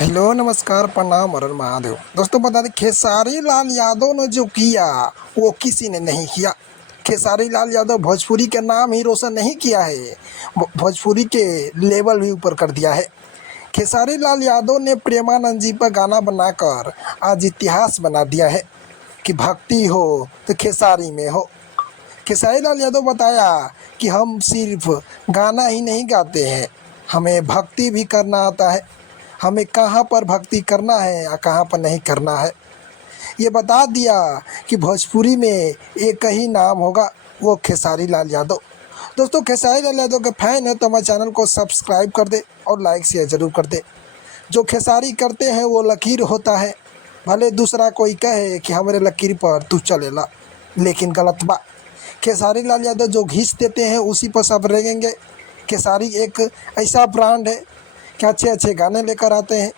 Hello नमस्कार प्रणाम और महादेव। दोस्तों बता दें, खेसारी लाल यादव ने जो किया वो किसी ने नहीं किया। खेसारी लाल यादव भोजपुरी के नाम ही रोशन नहीं किया है, भोजपुरी के लेवल भी ऊपर कर दिया है। खेसारी लाल यादव ने प्रेमानंद जी पर गाना बनाकर आज इतिहास बना दिया है कि भक्ति हो तो खेसारी में हो। खेसारी लाल यादव बताया कि हम सिर्फ गाना ही नहीं गाते हैं, हमें भक्ति भी करना आता है। हमें कहाँ पर भक्ति करना है या कहाँ पर नहीं करना है, ये बता दिया कि भोजपुरी में एक ही नाम होगा, वो खेसारी लाल यादव। दोस्तों, खेसारी लाल यादव के फैन है तो हमारे चैनल को सब्सक्राइब कर दे और लाइक शेयर ज़रूर कर दे। जो खेसारी करते हैं वो लकीर होता है, भले दूसरा कोई कहे कि हमारे लकीर पर तू चलेला, लेकिन गलत बा। खेसारी लाल यादव जो घिस देते हैं उसी पर सब रहेंगे। खेसारी एक ऐसा ब्रांड है कि अच्छे अच्छे गाने लेकर आते हैं,